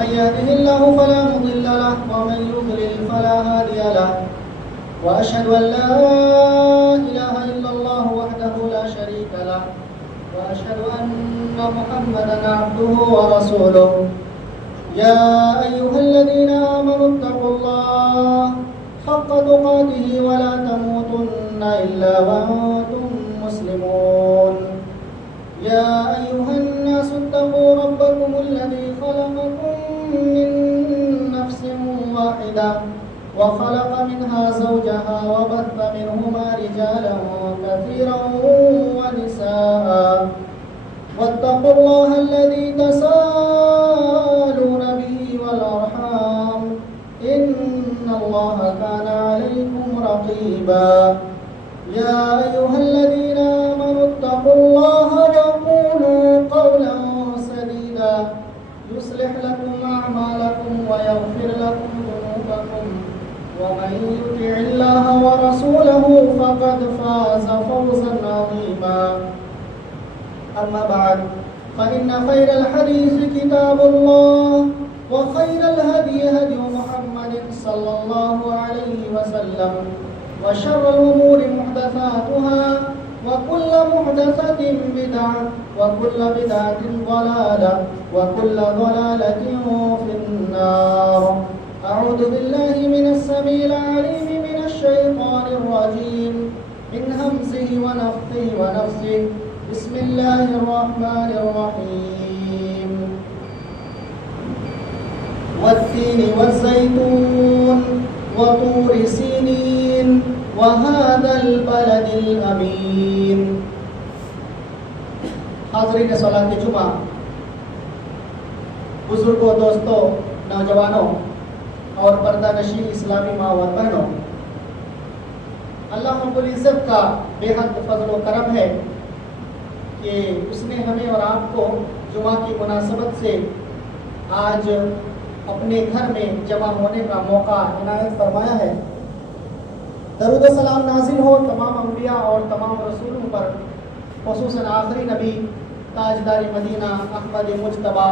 من يهده الله فلا مضل له ومن يضلل فلا هادي له وأشهد أن لا إله إلا الله وحده لا شريك له وأشهد أن محمدا عبده ورسوله يا أيها الذين آمنوا اتقوا الله حق تقاته ولا تموتن إلا وأنتم مسلمون يا أيها الناس اتقوا ربكم الذي خلقكم من نفس واحدة وخلق منها زوجها وبث منهما رجالا كثيرا ونساء واتقوا الله الذي تساءلون به والأرحام إن الله كان عليكم رقيبا يا أيها الذين آمنوا اتقوا الله وقولوا قولا سديدا يصلح لكم أعمالكم ويغفر لكم ذنوبكم ومن يطع الله ورسوله فقد فاز فوزا عظيما أما بعد فإن خير الحديث كتاب الله وخير الهدي هدي محمد صلى الله عليه وسلم وشر الأمور محدثاتها وكل محدثة بدعة وكل بدعة ضلالة وكل ضلالة في النار أعوذ بالله من السميع العليم من الشيطان الرجيم من همزه ونفخه ونفسه بسم الله الرحمن الرحيم والتين والزيتون وطور سينين وهذا البلد الأمين. حاضرین صلاۃ جمعہ، بزرگوں، دوستوں، نوجوانوں اور پردہ نشین اسلامی ماں و بہنوں، اللہ رب العزت کا بے حد فضل و کرم ہے کہ اس نے ہمیں اور آپ کو جمعہ کی مناسبت سے آج اپنے گھر میں جمع ہونے کا موقع عنایت فرمایا ہے۔ درود و سلام نازل ہو تمام انبیاء اور تمام رسولوں پر، خصوصاً آخری نبی تاجدار مدینہ احمد مجتبی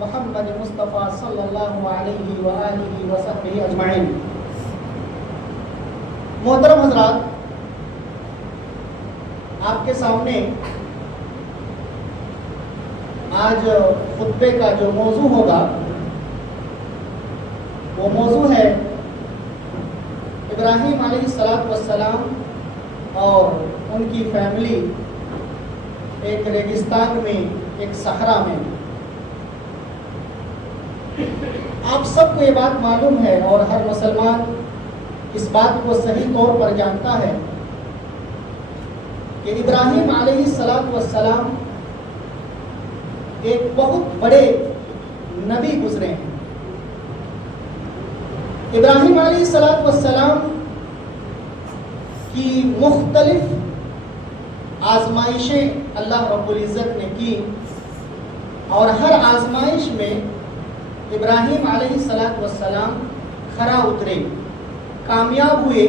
محمد مصطفیٰ صلی اللہ علیہ وآلہ وصحبہ اجمعین۔ محترم حضرات، آپ کے سامنے آج خطبے کا جو موضوع ہوگا وہ موضوع ہے ابراہیم علیہ السلام اور ان کی فیملی ایک ریگستان میں، ایک صحرا میں۔ آپ سب کو یہ بات معلوم ہے اور ہر مسلمان اس بات کو صحیح طور پر جانتا ہے کہ ابراہیم علیہ السلام ایک بہت بڑے نبی گزرے ہیں۔ ابراہیم علیہ السلام کی مختلف آزمائشیں اللہ رب العزت نے کی اور ہر آزمائش میں ابراہیم علیہ السلام کھرا اترے، کامیاب ہوئے،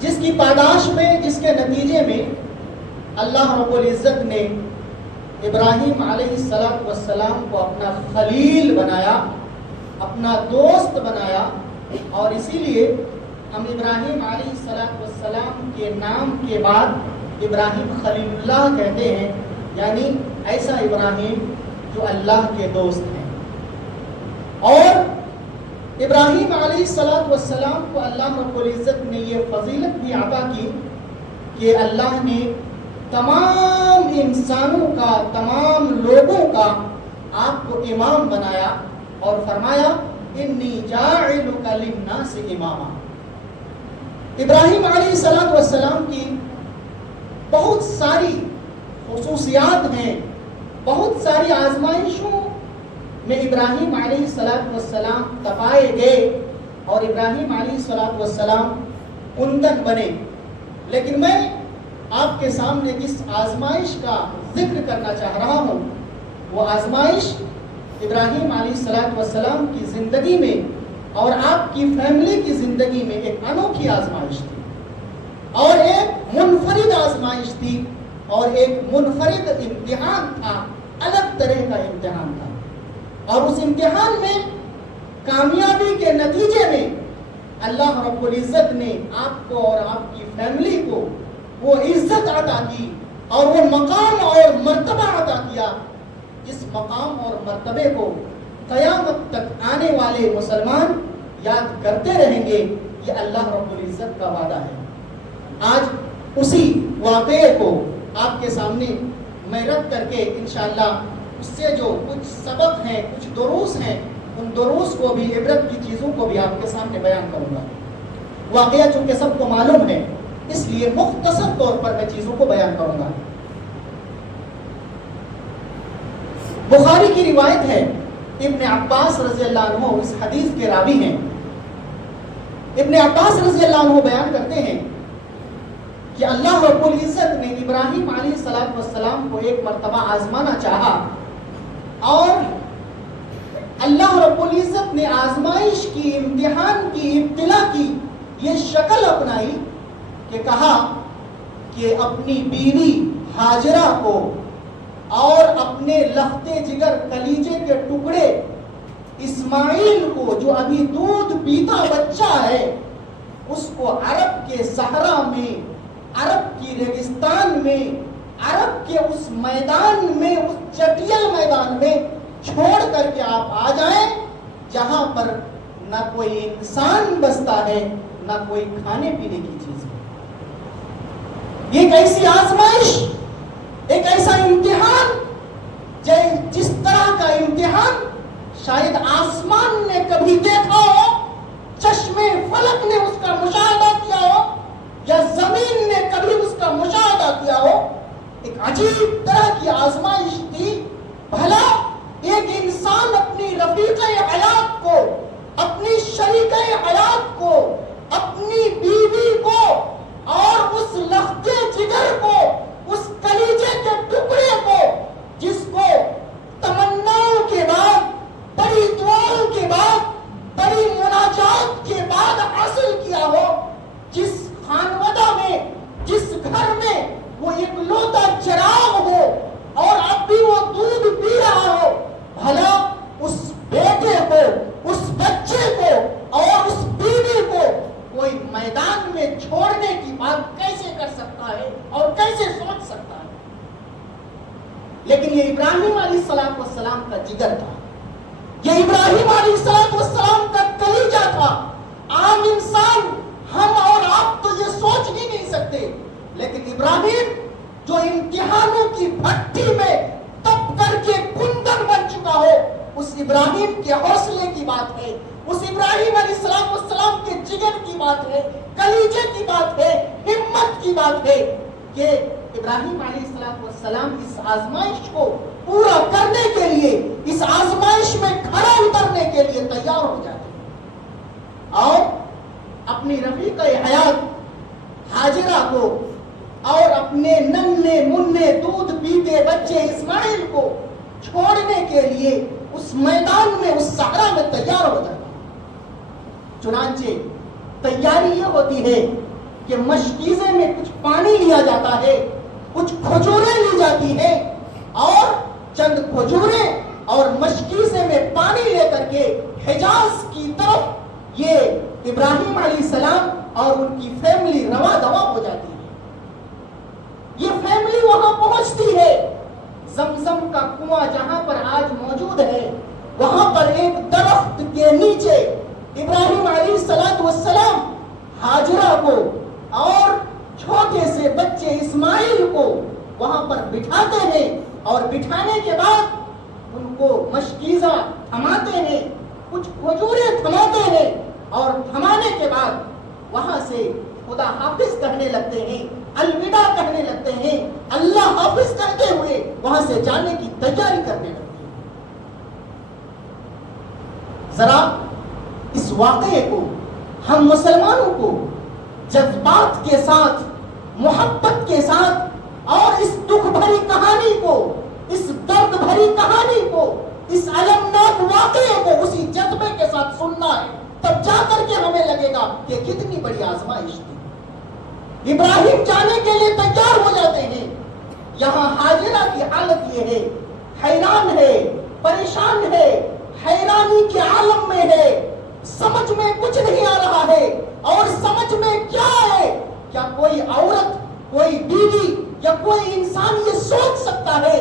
جس کی پاداش میں، جس کے نتیجے میں اللہ رب العزت نے ابراہیم علیہ السلام کو اپنا خلیل بنایا، اپنا دوست بنایا، اور اسی لیے ہم ابراہیم علیہ السلام کے نام کے بعد ابراہیم خلیل اللہ کہتے ہیں، یعنی ایسا ابراہیم جو اللہ کے دوست ہیں۔ اور ابراہیم علیہ السلام کو اللہ رب العزت نے یہ فضیلت بھی عطا کی کہ اللہ نے تمام انسانوں کا، تمام لوگوں کا آپ کو امام بنایا اور فرمایا انی جاعلک للناس اماما۔ ابراہیم علیہ السلام کی بہت ساری خصوصیات ہیں، بہت ساری آزمائشوں میں ابراہیم علیہ السلام تپائے گئے اور ابراہیم علیہ السلام کندن بنے۔ لیکن میں آپ کے سامنے جس آزمائش کا ذکر کرنا چاہ رہا ہوں وہ آزمائش ابراہیم علیہ السلام کی زندگی میں اور آپ کی فیملی کی زندگی میں ایک انوکھی آزمائش تھی اور ایک منفرد آزمائش تھی اور ایک منفرد امتحان تھا، الگ طرح کا امتحان تھا۔ اور اس امتحان میں کامیابی کے نتیجے میں اللہ رب العزت نے آپ کو اور آپ کی فیملی کو وہ عزت عطا کی اور وہ مقام اور مرتبہ عطا کیا جس مقام اور مرتبے کو قیامت تک آنے والے مسلمان یاد کرتے رہیں گے. یہ اللہ رب العزت کا وعدہ ہے. آج اسی واقعے کو آپ کے سامنے میں رکھ کر کے انشاءاللہ اس سے جو کچھ سبق ہیں, کچھ دروس ہیں, ان دروس کو بھی, عبرت کی چیزوں کو بھی آپ کے سامنے بیان کروں گا. واقعہ چونکہ سب کو معلوم ہے اس لیے مختصر طور پر میں چیزوں کو بیان کروں گا. بخاری کی روایت ہے, ابن عباس رضی اللہ عنہ اس حدیث کے راوی ہیں. ابن عباس رضی اللہ عنہ بیان کرتے ہیں کہ اللہ رب العزت نے ابراہیم علیہ السلام کو ایک مرتبہ آزمانا چاہا اور اللہ رب العزت نے آزمائش کی, امتحان کی, ابتلا کی یہ شکل اپنائی کہ کہا کہ اپنی بیوی ہاجرہ کو اور اپنے لختے جگر کلیجے کے ٹکڑے اسماعیل کو جو ابھی دودھ پیتا بچہ ہے اس کو عرب کے صحرا میں, عرب کی ریگستان میں, عرب کے اس میدان میں, اس چٹیل میدان میں چھوڑ کر کے آپ آ جائیں جہاں پر نہ کوئی انسان بستا ہے نہ کوئی کھانے پینے کی چیز ہے. یہ ایک ایسی آزمائش, ایک ایسا امتحان جس طرح کا امتحان شاید آسمان نے کبھی دیکھا ہو, چشمے فلک نے اس کا مشاہدہ کیا ہو یا زمین نے کبھی اس کا مشاہدہ کیا ہو. ایک عجیب طرح کی آزمائش تھی. بھلا ایک انسان اپنی رفیق حیات کو, اپنی شریک حیات کو, اپنی بیوی کو اور اس لختے جگر کو, اس کلیجے کے ٹکڑے کو جس کو تمناؤں کے بعد, بڑی دعاؤں کے بعد, بڑی مناجات کے بعد حاصل کیا ہو, جس خانوادہ میں, جس گھر میں وہ ایک لوتا چراغ ہو اور اب بھی وہ دودھ پی رہا ہو, بھلا اس بیٹے کو, اس بچے کو اور اس بیوی کو کوئی میدان میں چھوڑنے کی بات کیسے کر سکتا ہے اور کیسے سوچ سکتا ہے؟ لیکن یہ ابراہیم علیہ السلام کا جگر تھا, یہ ابراہیم علیہ السلام کا کلیجہ تھا. عام انسان, ہم اور آپ تو یہ سوچ ہی نہیں سکتے, لیکن ابراہیم جو امتحانوں کی بھٹی میں تپ کر کے کندن بن چکا ہو, اس ابراہیم کے حوصلے کی بات ہے, اس ابراہیم علیہ السلام کے جگر کی بات ہے, کلیجے کی بات ہے, ہمت کی بات ہے کہ ابراہیم علیہ السلام اس آزمائش کو پورا کرنے کے لیے, اس آزمائش میں کھڑا اترنے کے لیے تیار ہو جاتے اور اپنی رفیق حیات ہاجرہ کو اور اپنے ننھے منھے دودھ پیتے بچے اسماعیل کو چھوڑنے کے لیے اس میدان میں, اس صحرا میں تیار ہو جاتا. چنانچہ تیاری یہ ہوتی ہے کہ مشکیزے میں کچھ پانی لیا جاتا ہے, کچھ کھجوریں لی جاتی ہیں اور چند کھجوریں اور مشکیزے میں پانی لے کر کے حجاز کی طرف یہ ابراہیم علیہ السلام اور ان کی فیملی رواں دواں ہو جاتی ہے. یہ فیملی وہاں پہنچتی ہے. زمزم کا کنواں جہاں پر آج موجود ہے, وہاں پر ایک درخت کے نیچے ابراہیم علیہ السلام ہاجرہ کو اور چھوٹے سے بچے اسماعیل کو وہاں پر بٹھاتے ہیں اور بٹھانے کے بعد ان کو مشکیزہ تھماتے ہیں, کچھ کھجوریں تھماتے ہیں اور تھمانے کے بعد وہاں سے خدا حافظ کہنے لگتے ہیں, الوداع کہنے لگتے ہیں, اللہ حافظ کہتے ہوئے وہاں سے جانے کی تیاری کرنے لگتے ہیں. ذرا اس واقعے کو ہم مسلمانوں کو جذبات کے ساتھ, محبت کے ساتھ اور اس دکھ بھری کہانی کو, اس درد بھری کہانی کو, اس المناک واقعے کو اسی جذبے کے ساتھ سننا ہے, تب جا کر کے ہمیں لگے گا کہ کتنی بڑی آزمائش تھی. ابراہیم جانے کے لیے تیار ہو جاتے ہیں. یہاں ہاجرہ کی حالت یہ ہے, حیران ہے, پریشان ہے, حیرانی کے عالم میں ہے، سمجھ میں کچھ نہیں آ رہا ہے، اور سمجھ میں کیا ہے؟ کیا کوئی عورت، کوئی بیوی یا کوئی انسان یہ سوچ سکتا ہے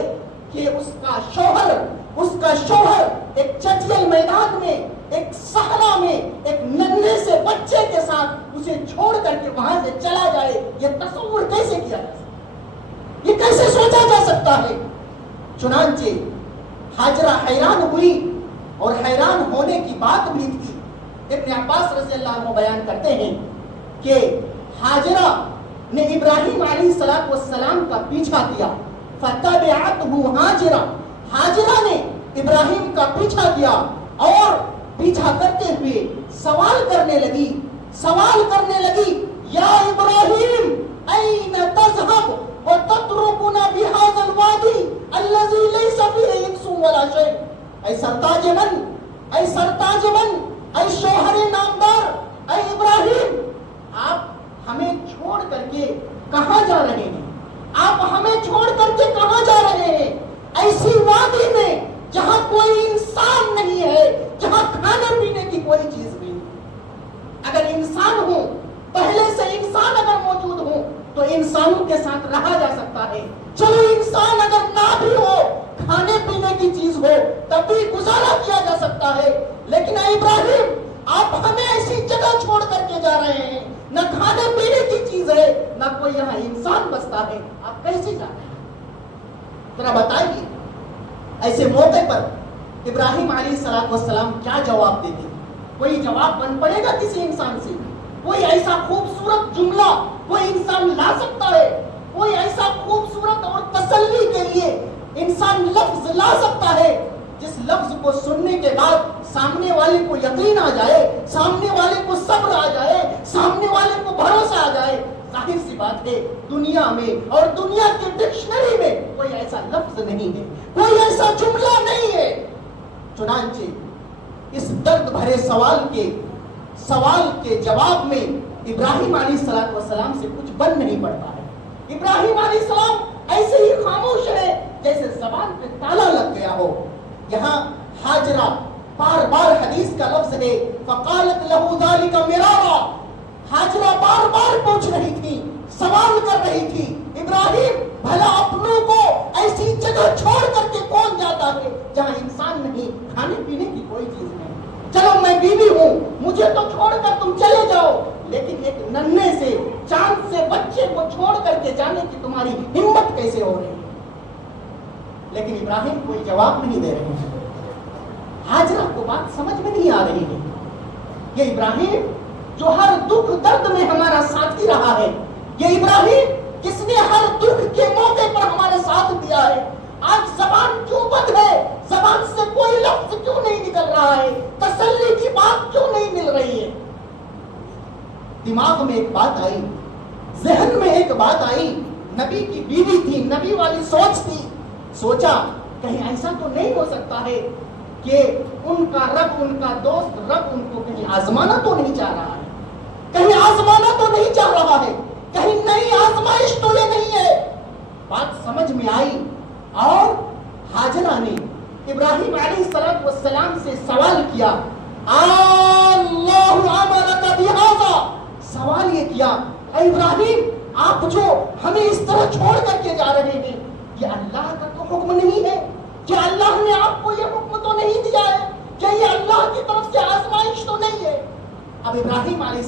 کہ اس کا شوہر ایک چچیل میدان میں، ایک صحرا میں، ایک ننھے سے بچے کے ساتھ اسے چھوڑ کر کے وہاں سے چلا جائے؟ یہ تصور کیسے کیا جا سکتا؟ یہ کیسے سوچا جا سکتا ہے؟ چنانچہ ہاجرہ حیران ہوئی، اور حیران ہونے کی بات بھی تھی۔ ابن عباس رضی اللہ عنہ بیان کرتے ہیں کہ ہاجرہ نے ابراہیم علیہ السلام کا پیچھا کیا، فتبعته ہاجرہ، ہاجرہ نے ابراہیم کا پیچھا کیا، اور پیچھا کرتے ہوئے سوال کرنے لگی، یا ابراہیم این تذهب وتتركنا بهذا الوادي الذي ليس فيه انس ولا شيء؟ اے سرتاج من، اے شوہر نامدار، اے ابراہیم، آپ ہمیں چھوڑ کر کے کہاں جا رہے ہیں؟ آپ ہمیں چھوڑ کر کے کہاں جا رہے ہیں؟ ایسی وادی میں جہاں کوئی انسان نہیں ہے، جہاں کھانے پینے کی کوئی چیز نہیں۔ اگر انسان ہو، پہلے سے انسان اگر موجود ہو تو انسانوں کے ساتھ رہا جا سکتا ہے، چلو انسان اگر نہ بھی ہو، کھانے پینے کی چیز ہو، تب بھی گزارا کیا جا سکتا ہے۔ لیکن اے ابراہیم، آپ ہمیں ایسی جگہ چھوڑ کر کے جا رہے ہیں، نہ کھانے پینے کی چیز ہے، نہ کوئی یہاں انسان بستا ہے، آپ کیسے جا رہے ہیں؟ ذرا بتائیے، ایسے موقع پر ابراہیم علیہ السلام کیا جواب دیتے؟ کوئی جواب بن پڑے گا کسی انسان سے؟ کوئی ایسا خوبصورت جملہ کوئی انسان لا سکتا ہے؟ کوئی ایسا خوبصورت اور تسلی کے لیے انسان لفظ لا سکتا ہے جس لفظ کو سننے کے بعد سامنے والے کو یقین آ جائے، سامنے والے کو صبر آ جائے، سامنے والے کو بھروسہ آ جائے؟ ظاہر سی بات ہے، دنیا میں اور دنیا کی ڈکشنری میں کوئی ایسا لفظ نہیں ہے، کوئی ایسا جملہ نہیں ہے۔ چنانچہ اس درد بھرے سوال کے جواب میں ابراہیم علیہ السلام سے کچھ بن نہیں پڑتا ہے۔ ابراہیم علیہ السلام ایسے ہی خاموش ہے جیسے زبان پہ تالا لگ گیا ہو۔ یہاں ہاجرہ بار بار حدیث کا لفظ ہے فقالت له ذلك مرارا، ہاجرہ بار بار پوچھ رہی تھی، سوال کر رہی تھی، ابراہیم بھلا اپنوں کو ایسی جگہ چھوڑ کر کے کون جاتا ہے جہاں انسان نہیں، کھانے پینے کی کوئی چیز نہیں؟ چلو میں بیوی ہوں، مجھے تو چھوڑ کر تم چلے جاؤ، لیکن ایک ننھے سے چاند سے بچے کو چھوڑ کر کے جانے کی تمہاری ہمت کیسے ہو رہی ہے؟ لیکن ابراہیم کوئی جواب نہیں دے رہے ہیں۔ ہاجرہ کو بات سمجھ میں نہیں آ رہی ہے۔ یہ ابراہیم جو ہر دکھ درد میں ہمارا ساتھی رہا ہے، یہ ابراہیم جس نے ہر دکھ کے موقع پر ہمارے ساتھ دیا ہے، آج زبان کیوں بند ہے؟ زبان سے کوئی لفظ کیوں نہیں نکل رہا ہے؟ تسلی کی بات کیوں نہیں مل رہی ہے؟ دماغ میں ایک بات آئی، ذہن میں ایک بات آئی، نبی کی بیوی تھی، نبی والی سوچ تھی، سوچا کہیں ایسا تو نہیں ہو سکتا ہے کہ ان کا رب، ان کا دوست رب ان کو کہیں آزمانا تو نہیں چاہ رہا ہے، کہیں آزمانا تو نہیں چاہ رہا ہے، کہیں نئی آزمائش تو یہ نہیں ہے؟ بات سمجھ میں آئی، اور ہاجرہ نے ابراہیم علیہ السلام سے سوال کیا، اللہ امرک بہذا، سوال یہ کیا، اے ابراہیم آپ جو ہمیں اس طرح چھوڑ کر کے جا رہے ہیں، یہ اللہ کا تو حکم نہیں ہے؟ کیا اللہ نے آپ کو یہ حکم تو نہیں دیا ہے؟ کیا یہ اللہ کی طرف سے آزمائش تو نہیں ہے؟ اب ابراہیم علیہ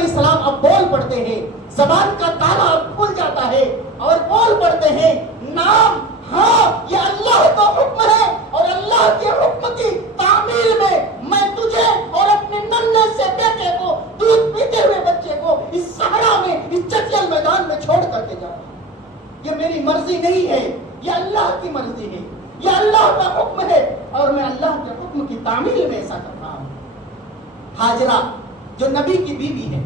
السلام اب بول پڑتے ہیں، زبان کا تالا اب کھل جاتا ہے اور بول پڑتے ہیں، نام، ہاں یہ اللہ کا حکم ہے، اور اللہ کے حکم کی تعمیل میں تجھے اور اپنے ننھے سے بیٹے کو، دودھ پیتے ہوئے بچے کو اس صحرا میں، اس چچیل میدان میں چھوڑ کر کے جاؤں۔ یہ میری مرضی نہیں ہے، یہ اللہ کی مرضی ہے، یہ اللہ کا حکم ہے، اور میں اللہ کے حکم کی تعمیل میں ایسا کر رہا ہوں۔ ہاجرہ جو نبی کی بیوی ہے،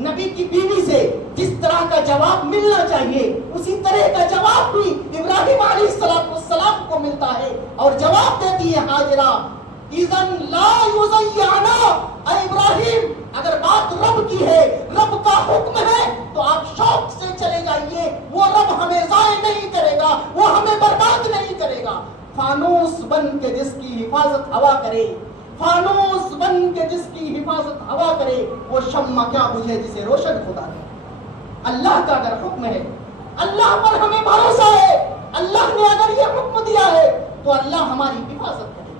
نبی کی بیوی سے جس طرح کا جواب ملنا چاہیے اسی طرح کا جواب بھی ابراہیم علیہ السلام کو ملتا ہے، اور جواب دیتی ہے ہاجرہ، اذن لا یضیعنا، اے ابراہیم اگر بات رب کی ہے، رب کا حکم ہے، تو آپ شوق سے چلے جائیے، وہ رب ہمیں ضائع نہیں کرے گا، وہ ہمیں برباد نہیں کرے گا۔ فانوس بن کے جس کی حفاظت ہوا کرے، فانوس بن کے جس کی حفاظت ہوا کرے، وہ شمع کیا بجھے جسے روشن خدا کرے۔ اللہ کا اگر حکم ہے، اللہ پر ہمیں بھروسہ ہے، اللہ نے اگر یہ حکم دیا ہے تو اللہ ہماری حفاظت کرے۔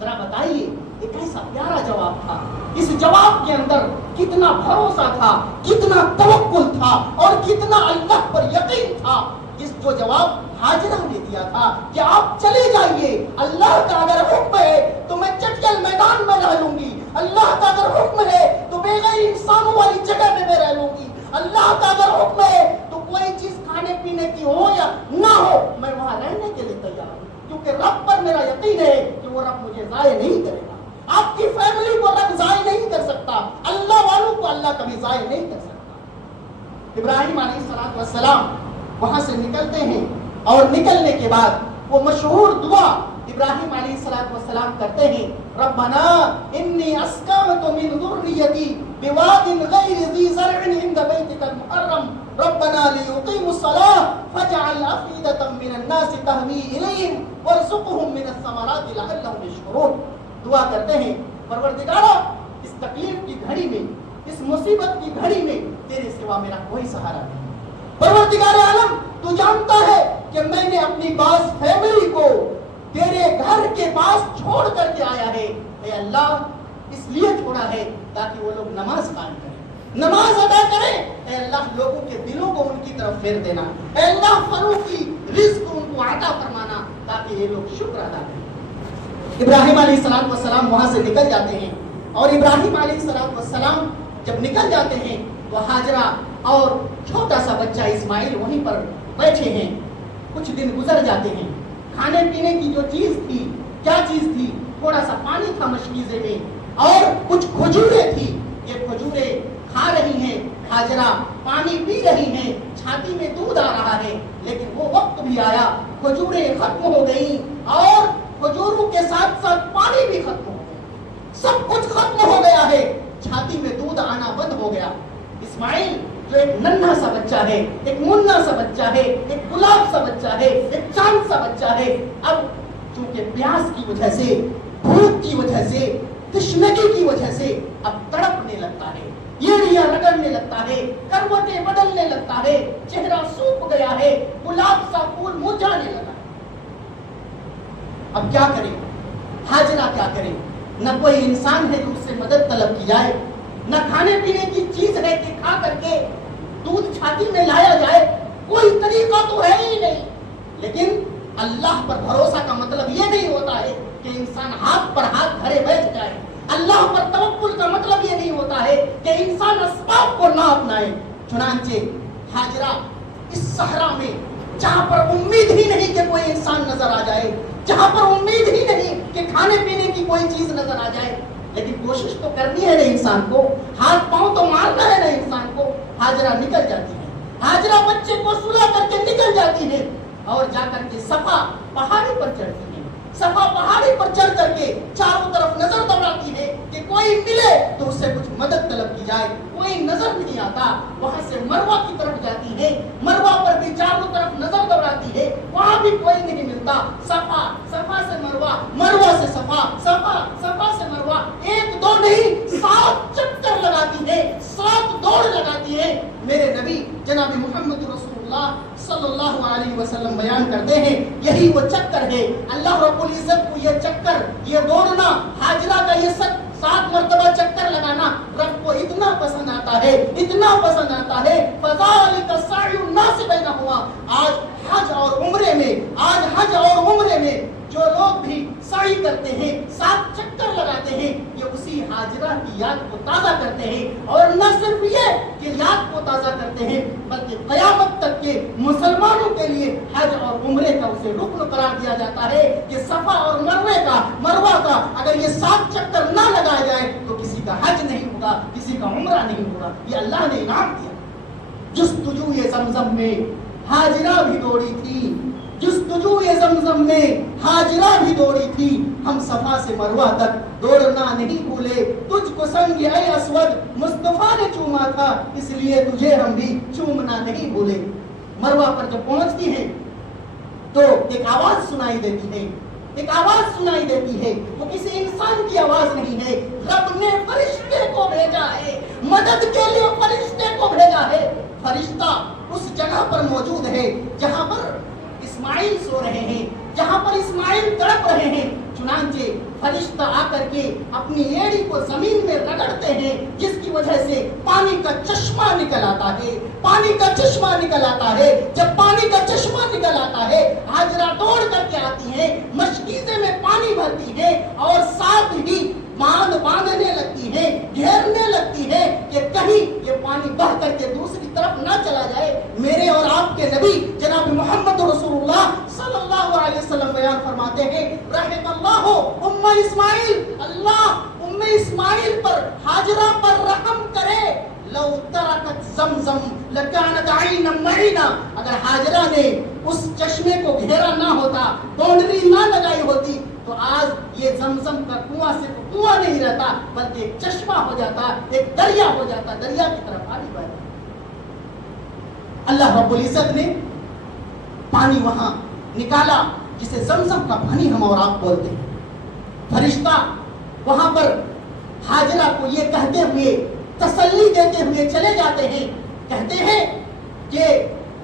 ذرا بتائیے ایک ایسا پیارا جواب تھا، اس جواب کے اندر کتنا بھروسہ تھا، کتنا توکل تھا اور کتنا اللہ پر یقین تھا۔ جس جو جواب ہاجرہ نے دیا تھا کہ آپ چلے جائیے، اللہ کا اگر حکم ہے تو میں چٹکل میدان میں رہ لوں گی، اللہ کا اگر حکم ہے تو بے غیر انسانوں والی جگہ میں رہ لوں گی، اللہ کا اگر حکم ہے تو کوئی چیز کھانے پینے کی ہو یا نہ ہو میں وہاں رہنے کے لیے تیار ہوں، کیونکہ رب پر میرا یقین ہے کہ وہ رب مجھے ضائع نہیں کرے گا۔ آپ کی فیملی کو رب ضائع نہیں کر سکتا، اللہ والوں کو اللہ کبھی ضائع نہیں کر سکتا۔ ابراہیم علیہ السلام وہاں سے نکلتے ہیں اور نکلنے کے بعد وہ مشہور دعا ابراہیم علیہ السلام کرتے ہیں، ربنا انی اسکنت من ذریتی بواد غیر ذی زرع عند بیتک المحرم ربنا لیقیموا الصلاة فاجعل افئدة من الناس تهوی الیہم وارزقهم من الثمرات لعلهم یشکرون۔ دعا کرتے ہیں پروردگارا اس تکلیف کی گھڑی میں، اس مصیبت کی گھڑی میں تیرے سوا میرا کوئی سہارا نہیں۔ پروردگار عالم تو جانتا ہے کہ میں نے اپنی باز فیملی کو تیرے گھر کے پاس چھوڑ کر کے آیا ہے، اے اللہ اس لیے چھوڑا ہے تاکہ وہ لوگ نماز قائم کریں، نماز ادا کریں، اے اللہ لوگوں کے دلوں کو ان کی طرف پھیر دینا، اے اللہ فروغ کی رزق ان کو عطا فرمانا تاکہ یہ لوگ شکر ادا کریں۔ ابراہیم علیہ السلام وہاں سے نکل جاتے ہیں اور ابراہیم علیہ السلام جب نکل جاتے ہیں تو ہاجرہ اور چھوٹا سا بچہ اسماعیل وہیں پر بیٹھے ہیں۔ کچھ دن گزر جاتے ہیں، کھانے پینے کی جو چیز تھی، کیا چیز تھی؟ تھوڑا سا پانی تھا مشکیزے میں اور کچھ کھجوریں تھی۔ یہ کھجوریں کھا رہی ہیں، ہاجرہ پانی پی رہی ہیں، چھاتی میں دودھ آ رہا ہے، لیکن وہ وقت بھی آیا، کھجوریں ختم ہو گئیں اور کھجوروں کے ساتھ ساتھ پانی بھی ختم ہو گیا، سب کچھ ختم ہو گیا ہے، چھاتی میں دودھ آنا بند ہو گیا۔ اسماعیل جو ایک ننھا سا بچہ ہے، ایک منا سا بچہ ہے، ایک گلاب سا بچہ ہے، ایک چاند سا بچہ ہے، اب چونکہ پیاس کی وجہ سے، بھوک کی وجہ سے، تشنگی کی وجہ سے اب تڑپنے لگتا ہے، ایڑیاں رگڑنے لگتا ہے، کروٹیں بدلنے لگتا ہے، چہرہ سوکھ گیا ہے، گلاب سا پھول مرجھانے لگا ہے۔ اب کیا کریں؟ ہاجرہ کیا کریں؟ نہ کوئی انسان ہے جو اس سے مدد طلب کی جائے، نہ کھانے پینے کی چیز ہے کہ کھا کر کے دودھ چھاتی میں لایا جائے، کوئی طریقہ تو ہے ہی نہیں۔ لیکن اللہ پر بھروسہ کا مطلب یہ نہیں ہوتا ہے کہ انسان ہاتھ پر ہاتھ دھرے بیٹھ جائے، اللہ پر توکل کا مطلب یہ نہیں ہوتا ہے کہ انسان اسباب کو نہ اپنائے۔ چنانچہ ہاجرہ اس صحرا میں جہاں پر امید ہی نہیں کہ کوئی انسان نظر آ جائے، جہاں پر امید ہی نہیں کہ کھانے پینے کی کوئی چیز نظر آ جائے، لیکن کوشش تو کرنی ہے نا انسان کو، ہاتھ پاؤں تو مارنا ہے نا انسان کو۔ ہاجرہ نکل جاتی ہے، ہاجرہ بچے کو سلا کر کے نکل جاتی ہے اور جا کر کے صفا پہاڑی پر چڑھتی ہے۔ صفا پہاڑی پر چڑھ کر کے چاروں طرف نظر دوڑاتی ہے کہ کوئی ملے تو اس سے کچھ مدد طلب کی جائے، کوئی نظر نہیں آتا۔ وہاں سے مروہ کی طرف جاتی ہے، مروہ پر بھی چاروں طرف نظر دوڑاتی ہے، وہاں بھی کوئی نہیں ملتا۔ صفا، صفا سے مروہ، مروہ سے صفا، صفا، صفا سے مروہ، ایک دو نہیں 7 چکر لگاتی ہے، 7 دوڑ لگاتی ہے۔ میرے نبی جناب محمد رسول اللہ صلی اللہ علیہ وسلم بیان کرتے ہیں یہی وہ چکر ہے۔ اللہ رب العزت کو یہ چکر، یہ دوڑنا، ہاجرہ کا یہ 7 مرتبہ چکر لگانا رب کو اتنا پسند آتا ہے، اتنا پسند آتا ہے۔ فذلک السعی الناس بینہما، آج حج اور عمرے میں، آج حج اور عمرے میں جو لوگ بھی سعی کرتے ہیں، 7 چکر لگاتے ہیں، یہ اسی ہاجرہ کی یاد کو تازہ کرتے ہیں۔ اور نہ صرف یہ کہ یاد کو تازہ کرتے ہیں بلکہ قیامت تک کے مسلمانوں کے لیے حج اور عمرے کا اسے رکن قرار دیا جاتا ہے کہ صفا اور مروہ کا اگر یہ 7 چکر نہ لگائے جائے تو کسی کا حج نہیں ہوگا، کسی کا عمرہ نہیں ہوگا۔ یہ اللہ نے انعام دیا۔ جستجوئے زمزم میں ہاجرہ بھی دوڑی تھی، جستجوئے زمزم میں ہاجرہ بھی دوڑی تھی، ہم صفا سے مروہ تک دوڑنا نہیں بھولے، تجھ کو سنگ اے اسود مصطفیٰ نے چوما تھا، اس لیے تجھے ہم بھی چومنا نہیں بھولے۔ مروہ پر جب پہنچتی ہیں تو ایک آواز سنائی دیتی ہے، ایک آواز سنائی دیتی ہے، وہ کسی انسان کی آواز نہیں ہے، رب نے فرشتے کو بھیجا ہے، مدد کے لیے فرشتے کو بھیجا ہے۔ فرشتہ اس جگہ پر موجود ہے جہاں پر اسماعیل سو رہے ہیں، جہاں پر اسماعیل تڑپ رہے ہیں۔ چنانچہ فرشتہ آ کر کے اپنی ایڑی کو زمین میں رگڑتے ہیں، جس کی وجہ سے پانی کا چشمہ نکل آتا ہے، پانی کا چشمہ نکل آتا ہے۔ جب پانی کا چشمہ نکل آتا ہے، ہاجرہ دوڑ کر کے آتی ہیں، مشکیزے میں پانی بھرتی ہے اور ساتھ ہی باندھنے لگتی ہے، گھیرنے لگتی ہے کہ کہیں یہ پانی بہہ کر کے دوسری طرف نہ چلا جائے۔ میرے اور آپ کے نبی جناب محمد رسول اللہ صلی اللہ علیہ وسلم بیان فرماتے ہیں، رحم اللہ ام اسماعیل، اللہ ام اسماعیل پر، ہاجرہ پر رحم کرے۔ لو ترکت زمزم لکانت عینا معینا، اگر ہاجرہ نے اس چشمے کو گھیرا نہ ہوتا، باؤنڈری نہ لگائی ہوتی، تو آج یہ زمزم کا کنواں صرف کنواں نہیں رہتا بلکہ ایک چشمہ ہو جاتا، ایک دریا ہو جاتا، دریا کی طرف پانی بہتا۔ اللہ رب العزت نے پانی وہاں نکالا جسے زمزم کا پانی ہم اور آپ بولتے ہیں۔ فرشتہ وہاں پر ہاجرہ کو یہ کہتے ہوئے، تسلی دیتے ہوئے چلے جاتے ہیں، کہتے ہیں کہ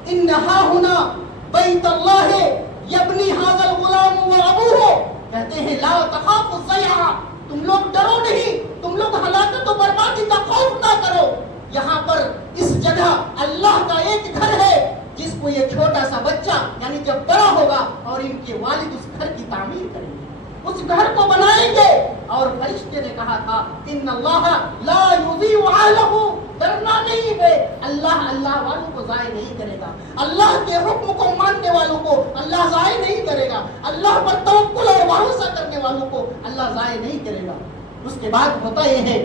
انہا ہونا بیت اللہ یبنی ھذا الغلام و ابوہ، کہتے ہیں لا تخاف الضیاع، تم لوگ ڈرو نہیں، تم لوگ ہلاکت و بربادی کا خوف نہ کرو۔ یہاں پر اس جگہ اللہ کا ایک گھر ہے جس کو یہ چھوٹا سا بچہ یعنی جب بڑا ہوگا اور ان کے والد اس گھر کی تعمیر کریں گے، اس گھر کو بنائیں گے۔ اور فرشتے نے کہا تھا ان اللہ لا یضیع اہلہ، ڈرنا نہیں ہے، اللہ اللہ والوں کو ضائع نہیں کرے گا، اللہ کے حکم کو ماننے والوں کو اللہ ضائع نہیں کرے گا، اللہ پر توکل اور بھروسہ کرنے والوں کو اللہ ضائع نہیں کرے گا۔ اس کے بعد ہوتا یہ ہے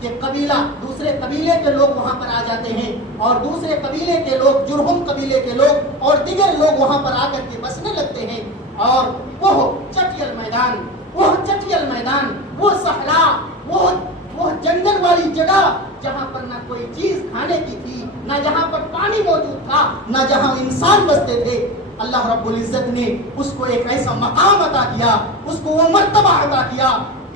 کہ قبیلہ، دوسرے قبیلے کے لوگ وہاں پر آ جاتے ہیں، اور دوسرے قبیلے کے لوگ، جرہم قبیلے کے لوگ اور دیگر لوگ وہاں پر آ کر کے بسنے لگتے ہیں، اور وہ چٹیل میدان، وہ صحرا، وہ جنگل والی جگہ جہاں پر نہ کوئی چیز کھانے کی تھی، نہ جہاں پر پانی موجود تھا، نہ جہاں انسان بستے تھے، اللہ رب العزت نے اس کو ایک ایسا مقام عطا کیا، اس کو وہ مرتبہ عطا کیا۔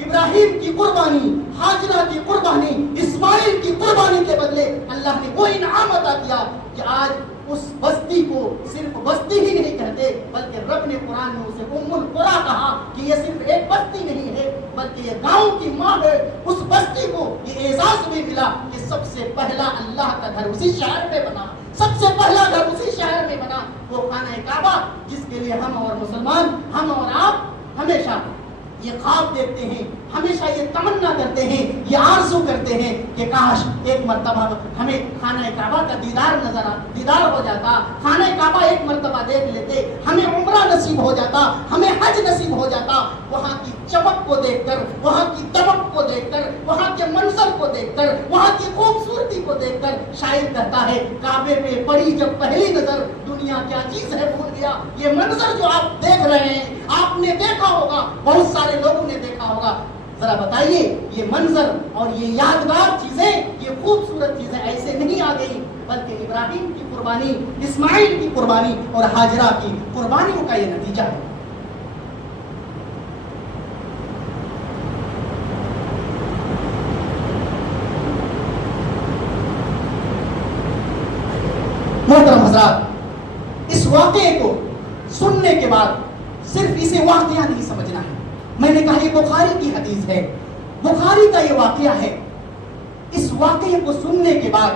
ابراہیم کی قربانی، ہاجرہ کی قربانی، اسماعیل کی قربانی کے بدلے اللہ نے وہ انعام عطا کیا کہ آج اس بستی کو صرف بستی ہی نہیں کہتے بلکہ رب نے قرآن میں اسے ام القریٰ کہا کہ یہ صرف ایک بستی نہیں ہے بلکہ یہ گاؤں کی ماں ہے۔ اس بستی کو یہ اعزاز بھی ملا کہ سب سے پہلا اللہ کا گھر اسی شہر میں بنا، سب سے پہلا گھر اسی شہر میں بنا، وہ خانہ کعبہ، جس کے لیے ہم اور مسلمان، ہم اور آپ ہمیشہ یہ خواب دیکھتے ہیں، ہمیشہ یہ تمنا کرتے ہیں، یہ آرزو کرتے ہیں کہ کاش ایک مرتبہ ہمیں خانہ کعبہ کا دیدار ہو جاتا، خانہ کعبہ ایک مرتبہ دیکھ لیتے، ہمیں عمرہ نصیب ہو جاتا، ہمیں حج نصیب ہو جاتا۔ وہاں کی چمک کو دیکھ کر، وہاں کی دمک کو دیکھ کر، وہاں کے منظر کو دیکھ کر، وہاں کی خوبصورتی کو دیکھ کر شاعر کہتا ہے کعبے پہ پڑی جب پہلی نظر دنیا کیا چیز ہے بھول گیا۔ یہ منظر جو آپ دیکھ رہے ہیں، آپ نے دیکھا ہوگا، بہت سارے لوگوں نے دیکھا ہوگا، ذرا بتائیے یہ منظر اور یہ یادگار چیزیں، یہ خوبصورت چیزیں ایسے نہیں آ گئی بلکہ ابراہیم کی قربانی، اسماعیل کی قربانی اور ہاجرہ کی قربانیوں کا یہ نتیجہ ہے۔ محترم حضرات، اس واقعے کو سننے کے بعد صرف اسے واقعہ نہیں سمجھنا ہے۔ میں نے کہا یہ بخاری کی حدیث ہے، بخاری کا یہ واقعہ ہے۔ اس واقعے کو سننے کے بعد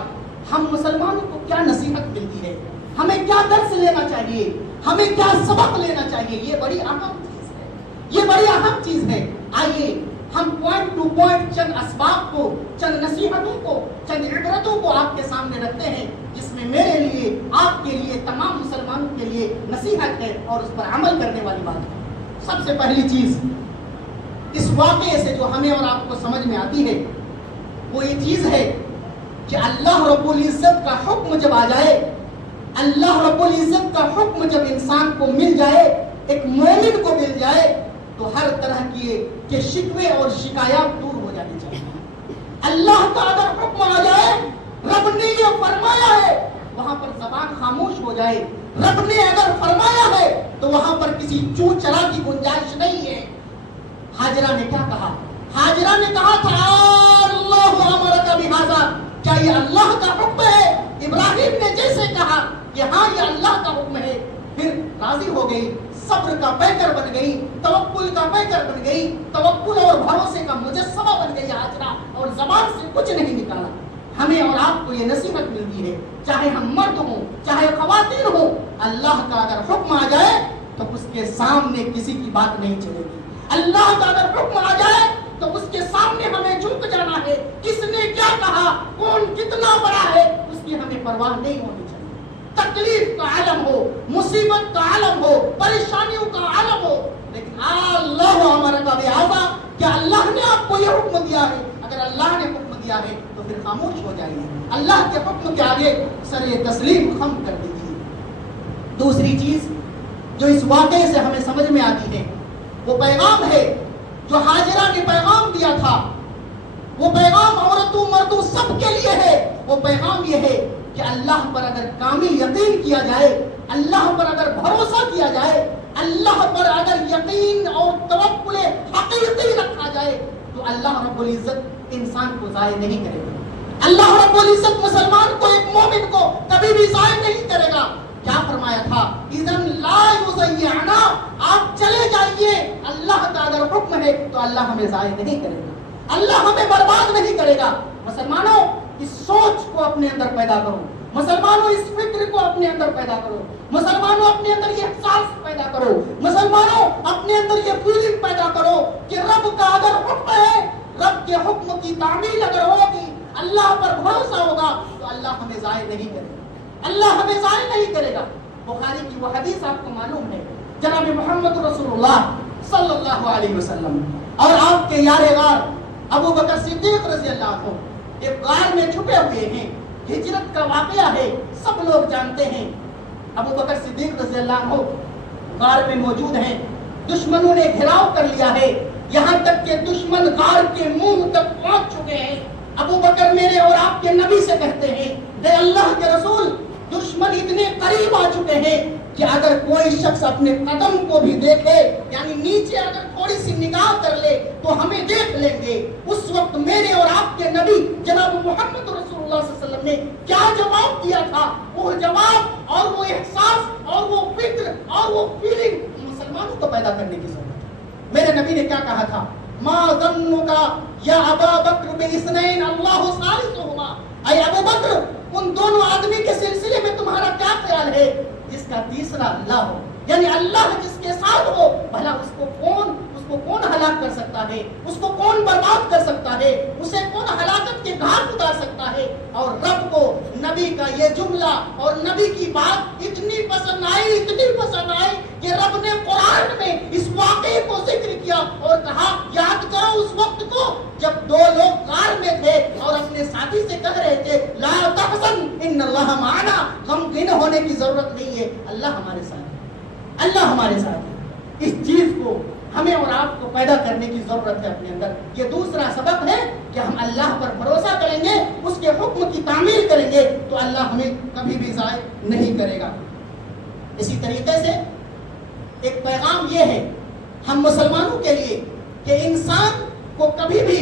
ہم مسلمانوں کو کیا نصیحت ملتی ہے، ہمیں کیا درس لینا چاہیے، ہمیں کیا سبق لینا چاہیے، یہ بڑی اہم چیز ہے، یہ بڑی اہم چیز ہے۔ آئیے ہم پوائنٹ ٹو پوائنٹ چند اسباب کو، چند نصیحتوں کو، چند عبرتوں کو آپ کے سامنے رکھتے ہیں، جس میں میرے لیے، آپ کے لیے، تمام مسلمانوں کے لیے نصیحت ہے اور اس پر عمل کرنے والی بات ہے۔ سب سے پہلی چیز اس واقعے سے جو ہمیں اور آپ کو سمجھ میں آتی ہے وہ یہ چیز ہے کہ اللہ رب العزت کا حکم جب آ جائے، اللہ رب العزت کا حکم جب انسان کو مل جائے، ایک مومن کو مل جائے، تو ہر طرح کے شکوے اور شکایات دور ہو جانے چاہیے۔ اللہ کا اگر حکم آ جائے، رب نے یہ فرمایا ہے، وہاں پر زبان خاموش ہو جائے، رب نے اگر فرمایا ہے تو وہاں پر کسی چو چلا کی گنجائش نہیں ہے۔ ہاجرہ نے کیا کہا؟ ہاجرہ نے کہا تھا اللہ امرک بہذا، کیا یہ اللہ کا حکم ہے؟ ابراہیم نے جیسے کہا کہ ہاں یہ اللہ کا حکم ہے، پھر راضی ہو گئی، صبر کا پیکر بن گئی، توکل کا پیکر بن گئی، توکل اور بھروسے کا مجسمہ بن گئی ہاجرہ، اور زبان سے کچھ نہیں نکالا۔ ہمیں اور آپ کو یہ نصیحت ملتی ہے، چاہے ہم مرد ہوں چاہے خواتین ہوں، اللہ کا اگر حکم آ جائے تو اس کے سامنے کسی کی بات نہیں چلے گی۔ اللہ کا اگر حکم آ جائے تو اس کے سامنے ہمیں جھک جانا ہے۔ کس نے کیا کہا، کون کتنا بڑا ہے، اس کی ہمیں پرواہ نہیں ہونی چاہیے۔ تکلیف کا عالم ہو، مصیبت کا عالم ہو، پریشانیوں کا عالم ہو، لیکن اللہ ہمارا کا بہذا، کیا اللہ نے آپ کو یہ حکم دیا ہے؟ اگر اللہ نے حکم دیا ہے تو پھر خاموش ہو جائیے، اللہ کے حکم کے آگے سر تسلیم خم کر دیجیے۔ دوسری چیز جو اس واقعے سے ہمیں سمجھ میں آتی ہے وہ پیغام ہے جو ہاجرہ نے پیغام دیا تھا۔ وہ پیغام عورتوں مردوں سب کے لیے ہے۔ وہ پیغام یہ ہے کہ اللہ پر اگر کامل یقین کیا جائے، اللہ پر اگر بھروسہ کیا جائے، اللہ پر اگر یقین اور توکل حقیقی رکھا جائے تو اللہ رب العزت انسان کو ضائع نہیں کرے گا۔ اللہ رب العزت مسلمان کو، ایک مومن کو کبھی بھی ضائع نہیں کرے گا۔ کیا فرمایا تھا؟ اذن لا یضیعنا، آپ چلے جائیے، اللہ کا اگر حکم ہے تو اللہ ہمیں ضائع نہیں کرے گا، اللہ ہمیں برباد نہیں کرے گا۔ مسلمانوں اس سوچ کو اپنے اندر پیدا کرو، مسلمانوں اس فکر کو اپنے اندر پیدا کرو، مسلمانوں اپنے اندر یہ احساس پیدا کرو، مسلمانوں اپنے اندر یہ فیلنگ پیدا کرو کہ رب کا اگر حکم ہے، رب کے حکم کی تعمیل اگر ہوگی، اللہ پر بھروسہ ہوگا تو اللہ ہمیں ضائع نہیں کرے گا، اللہ ہمیں ضائع نہیں کرے گا۔ بخاری کی وہ حدیث آپ کو معلوم ہے، جناب محمد رسول اللہ صلی اللہ علیہ وسلم اور آپ کے یار غار ابو بکر صدیق رضی اللہ عنہ ایک غار میں چھپے ہوئے ہیں۔ ہجرت کا واقعہ ہے، سب لوگ جانتے ہیں۔ ابو بکر صدیق رضی اللہ عنہ غار میں موجود ہیں، دشمنوں نے گھیراؤ کر لیا ہے، یہاں تک کہ دشمن غار کے منہ تک پہنچ چکے ہیں۔ ابو بکر میرے اور آپ کے نبی سے کہتے ہیں، اے اللہ کے رسول، دشمن اتنے قریب آ چکے ہیں کہ اگر کوئی شخص اپنے قدم کو بھی دیکھے، یعنی نیچے اگر تھوڑی سی نگاہ کر لے تو ہمیں دیکھ لیں گے۔ اس وقت میرے اور آپ کے نبی جناب محمد رسول اللہ صلی اللہ علیہ وسلم نے کیا جواب دیا تھا؟ وہ جواب اور وہ احساس اور وہ فکر اور وہ فیلنگ مسلمانوں کو پیدا کرنے کی ضرورت ہے۔ میرے نبی نے کیا کہا تھا؟ ما ظنک یا ابا بکر باثنین اللہ ثالثہما، اے ابو بکر ان دونوں آدمی کے سلسلے میں تمہارا کیا خیال ہے جس کا تیسرا اللہ ہو، یعنی اللہ جس کے ساتھ ہو، بھلا اس کو کون ہلاک کر سکتا ہے، اس کو کون برباد کر سکتا ہے، اسے کون ہلاکت کے گھاٹ اتار سکتا ہے؟ اور رب کو نبی کا یہ جملہ اور نبی کی بات اتنی پسند آئی کہ رب نے قرآن میں اس واقعے کو ذکر کیا اور کہا یاد کرو اس وقت کو جب دو لوگ غار میں تھے اور اپنے ساتھی سے کہہ رہے تھے لا تحزن ان اللہ معنا، غمگین ہونے کی ضرورت نہیں ہے، اللہ ہمارے ساتھ ہے، اللہ ہمارے ساتھ ہے۔ اس چیز کو ہمیں اور آپ کو پیدا کرنے کی ضرورت ہے اپنے اندر۔ یہ دوسرا سبب ہے کہ ہم اللہ پر بھروسہ کریں گے، اس کے حکم کی تعمیل کریں گے تو اللہ ہمیں کبھی بھی ضائع نہیں کرے گا۔ اسی طریقے سے ایک پیغام یہ ہے ہم مسلمانوں کے لیے کہ انسان کو کبھی بھی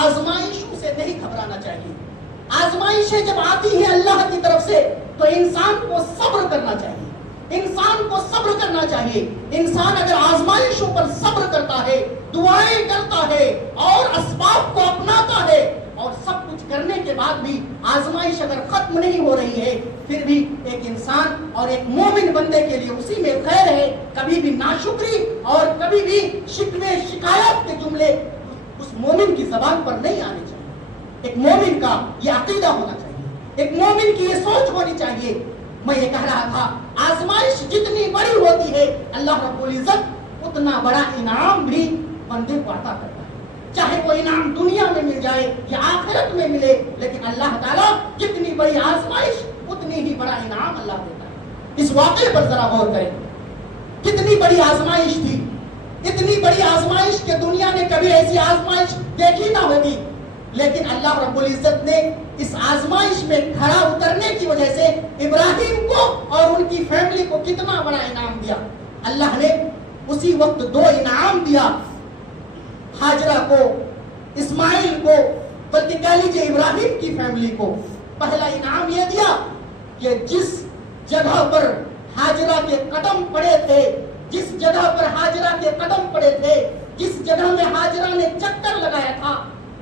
آزمائشوں سے نہیں گھبرانا چاہیے۔ آزمائشیں جب آتی ہیں اللہ کی طرف سے تو انسان کو صبر کرنا چاہیے، انسان کو صبر کرنا چاہیے۔ انسان اگر آزمائشوں پر صبر کرتا ہے، دعائیں کرتا ہے اور اسباب کو اپناتا ہے اور سب کچھ کرنے کے بعد بھی آزمائش اگر ختم نہیں ہو رہی ہے، پھر بھی ایک انسان اور ایک مومن بندے کے لیے اسی میں خیر ہے۔ کبھی بھی ناشکری اور کبھی بھی شکوے شکایت کے جملے اس مومن کی زبان پر نہیں آنے چاہیے۔ ایک مومن کا یہ عقیدہ ہونا چاہیے، ایک مومن کی یہ سوچ ہونی چاہیے۔ میں یہ کہہ رہا تھا آزمائش جتنی بڑی ہوتی ہے اللہ رب العزت اتنا بڑا انعام بھی بندے کو عطا کرتا ہے، چاہے وہ انعام دنیا میں مل جائے یا آخرت میں ملے، لیکن اللہ تعالیٰ جتنی بڑی آزمائش اتنی ہی بڑا انعام اللہ دیتا ہے۔ اس واقعے پر ذرا غور کریں، کتنی بڑی آزمائش تھی، اتنی بڑی آزمائش کہ دنیا نے کبھی ایسی آزمائش دیکھی نہ ہوگی۔ لیکن اللہ رب العزت نے اس آزمائش میں کھڑا اترنے کی وجہ سے ابراہیم کو اور ان کی فیملی کو کتنا بڑا انعام دیا. اللہ نے اسی وقت 2 انعام دیا ہاجرہ کو, اسماعیل کو, بلکہ کہہ لیجیے ابراہیم کی فیملی کو. پہلا انعام یہ دیا کہ جس جگہ پر ہاجرہ کے قدم پڑے تھے, جس جگہ پر ہاجرہ کے قدم پڑے تھے, جس جگہ میں ہاجرہ نے چکر لگایا تھا,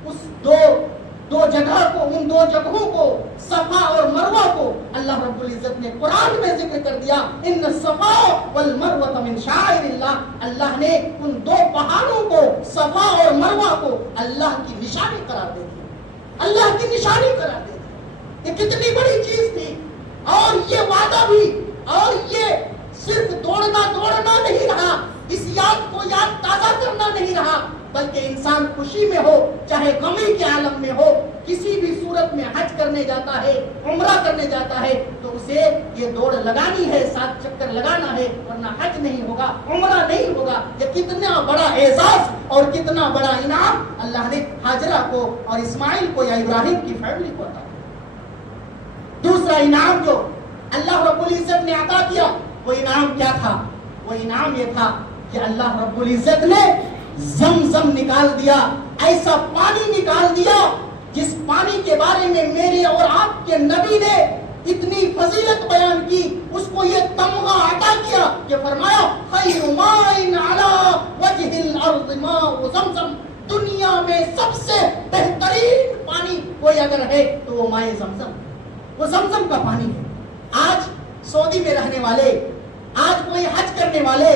اس دو جگہ کو, ان 2 جگہوں کو, صفا اور مروہ کو اللہ رب العزت نے قرآن میں ذکر کر دیا. ان الصفا والمروہ من شعائر اللہ. اللہ نے ان 2 پہاڑوں کو, صفا اور مروہ کو اللہ کی نشانی قرار دے دی. اللہ کی نشانی قرار دے دی. یہ کتنی بڑی چیز تھی. اور یہ وعدہ بھی, اور یہ صرف دوڑنا نہیں رہا, اس یاد کو یاد تازہ کرنا نہیں رہا, بلکہ انسان خوشی میں ہو چاہے غمی کے عالم میں ہو, کسی بھی صورت میں حج کرنے جاتا ہے, عمرہ کرنے جاتا ہے, تو اسے یہ دوڑ لگانی ہے, 7 چکر لگانا ہے, ورنہ حج نہیں ہوگا, عمرہ نہیں ہوگا. یہ کتنا بڑا اعزاز اور کتنا بڑا انعام اللہ نے ہاجرہ کو اور اسماعیل کو یا ابراہیم کی فیملی کو عطا. دوسرا انعام جو اللہ رب العزت نے عطا کیا, وہ انعام کیا تھا؟ وہ انعام یہ تھا کہ اللہ رب العزت نے زمزم نکال دیا, ایسا پانی نکال دیا جس پانی کے بارے میں میرے اور آپ کے نبی نے اتنی فضیلت بیان کی, اس کو یہ تمغہ عطا کیا کہ فرمایا خیر ماء علی وجہ الارض ماء زمزم. دنیا میں سب سے بہترین پانی کوئی اگر ہے تو وہ مائع زمزم, وہ زمزم کا پانی ہے. آج سعودی میں رہنے والے, آج کوئی حج کرنے والے,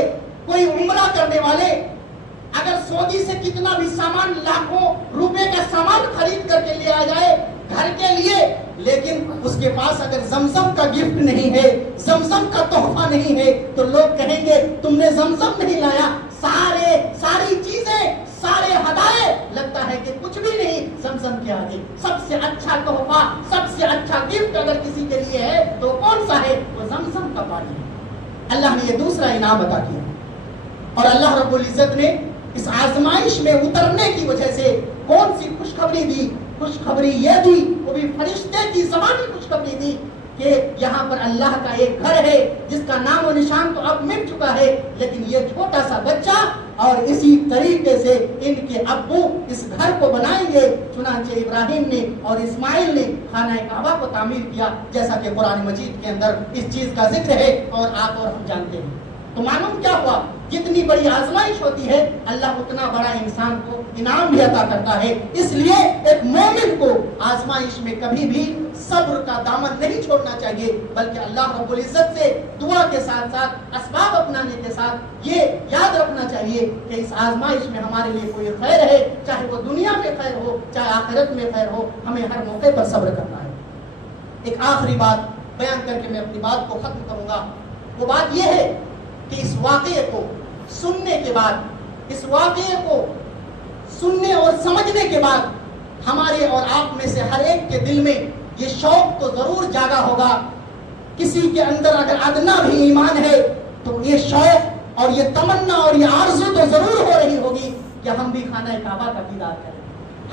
کوئی عمرہ کرنے والے, اگر سعودی سے کتنا بھی سامان, لاکھوں روپے کا سامان خرید کر کے لے آ جائے گھر کے لیے, لیکن اس کے پاس اگر زمزم کا گفٹ نہیں ہے, زمزم کا تحفہ نہیں ہے, تو لوگ کہیں گے تم نے زمزم نہیں لایا. ساری چیزیں, سارے ہدایے, لگتا ہے کہ کچھ بھی نہیں زمزم کے آگے. سب سے اچھا تحفہ, سب سے اچھا گفٹ اگر کسی کے لیے ہے تو کون سا ہے؟ وہ زمزم کا پانی ہے. اللہ نے یہ دوسرا انعام عطا کیا. اور اللہ رب العزت نے اس آزمائش میں اترنے کی وجہ سے کون سی خوشخبری دی؟ خوشخبری یہ دی, وہ بھی فرشتے کی زبانی خوشخبری دی کہ یہاں پر اللہ کا ایک گھر ہے جس کا نام و نشان تو اب مٹ چکا ہے, لیکن یہ چھوٹا سا بچہ اور اسی طریقے سے ان کے ابو اس گھر کو بنائیں گے. چنانچہ ابراہیم نے اور اسماعیل نے خانہ کعبہ کو تعمیر کیا, جیسا کہ قرآن مجید کے اندر اس چیز کا ذکر ہے اور آپ اور ہم جانتے ہیں. تو معلوم کیا ہوا, جتنی بڑی آزمائش ہوتی ہے اللہ اتنا بڑا انسان کو انعام بھی عطا کرتا ہے. اس لیے ایک مومن کو آزمائش میں کبھی بھی صبر کا دامن نہیں چھوڑنا چاہیے, بلکہ اللہ رب العزت سے دعا کے ساتھ ساتھ اسباب اپنانے کے ساتھ یہ یاد رکھنا چاہیے کہ اس آزمائش میں ہمارے لیے کوئی خیر ہے, چاہے وہ دنیا میں خیر ہو چاہے آخرت میں خیر ہو, ہمیں ہر موقع پر صبر کرنا ہے. ایک آخری بات بیان کر کے میں اپنی بات کو ختم کروں گا. وہ بات یہ ہے کہ اس واقعے کو سننے کے بعد, اس واقعے کو سننے اور سمجھنے کے بعد ہمارے اور آپ میں سے ہر ایک کے دل میں یہ شوق تو ضرور جاگا ہوگا. کسی کے اندر اگر ادنا بھی ایمان ہے تو یہ شوق اور یہ تمنا اور یہ آرزو تو ضرور ہو رہی ہوگی کہ ہم بھی خانہ کعبہ کا دیدار کریں,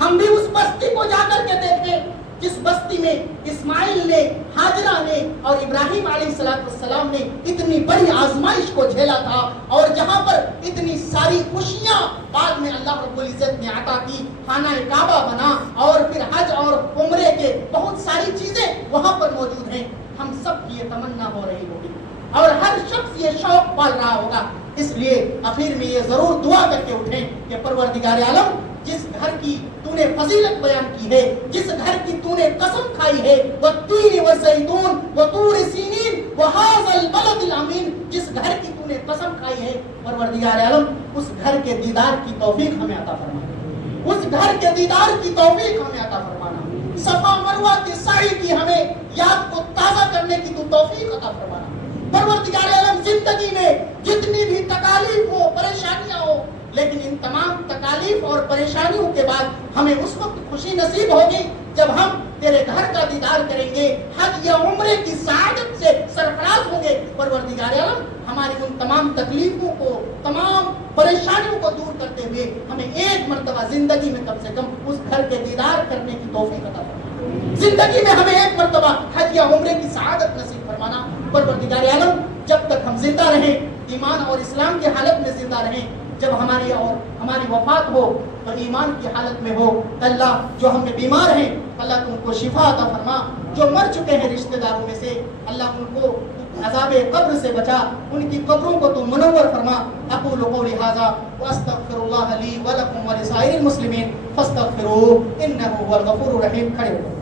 ہم بھی اس بستی کو جا کر کے دیکھیں جس بستی میں اسماعیل نے, ہاجرہ نے اور ابراہیم علیہ السلام نے اتنی بڑی آزمائش کو جھیلا تھا, اور جہاں پر اتنی ساری خوشیاں بعد میں اللہ رب العزت نے عطا کی. خانہ کعبہ بنا اور پھر حج اور عمرے کے بہت ساری چیزیں وہاں پر موجود ہیں. ہم سب کی یہ تمنا ہو رہی ہوگی اور ہر شخص یہ شوق پال رہا ہوگا. اس لیے آخر میں یہ ضرور دعا کر کے اٹھیں کہ پروردگار عالم, جس گھر کی تو نے فضیلت بیان کی ہے, جس گھر کی تو نے قسم کھائی ہے, والتین والزیتون وطور سینین وہذا البلد الامین, جس گھر کی تو نے قسم کھائی ہے, پروردگار عالم اس گھر کے دیدار کی توفیق ہمیں عطا فرمانا, اس گھر کے دیدار کی توفیق ہمیں عطا فرمانا. صفا مروہ کے سعی کی ہمیں یاد کو تازہ کرنے کی تو توفیق عطا فرمانا. پروردگار عالم زندگی میں جتنی بھی تکالیف ہو, پریشانیاں ہو, لیکن ان تمام تکالیف اور پریشانیوں کے بعد ہمیں اس وقت خوشی نصیب ہوگی جب ہم تیرے گھر کا دیدار کریں گے, حج یا عمرے کی سعادت سے سرفراز ہوں گے. پروردگار عالم ہماری ان تمام تکلیفوں کو, تمام پریشانیوں کو کو دور کرتے ہوئے ہمیں ایک مرتبہ زندگی میں کم سے کم اس گھر کے دیدار کرنے کی توفیق عطا فرما. زندگی میں ہمیں ایک مرتبہ حج یا عمرے کی سعادت نصیب فرمانا. پروردگار عالم جب تک ہم زندہ رہیں, ایمان اور اسلام کی حالت میں زندہ رہیں, جب ہماری وفات ہو تو ایمان کی حالت میں ہو. اللہ جو ہم میں بیمار ہیں اللہ تم کو شفا عطا فرما. جو مر چکے ہیں رشتہ داروں میں سے اللہ ان کو عذاب قبر سے بچا, ان کی قبروں کو تو منور فرما. اقول قولی ھذا واستغفر اللہ لی ولکم ولسائر المسلمین فاستغفروہ انہ هو الغفور الرحیم. کھڑے ہو.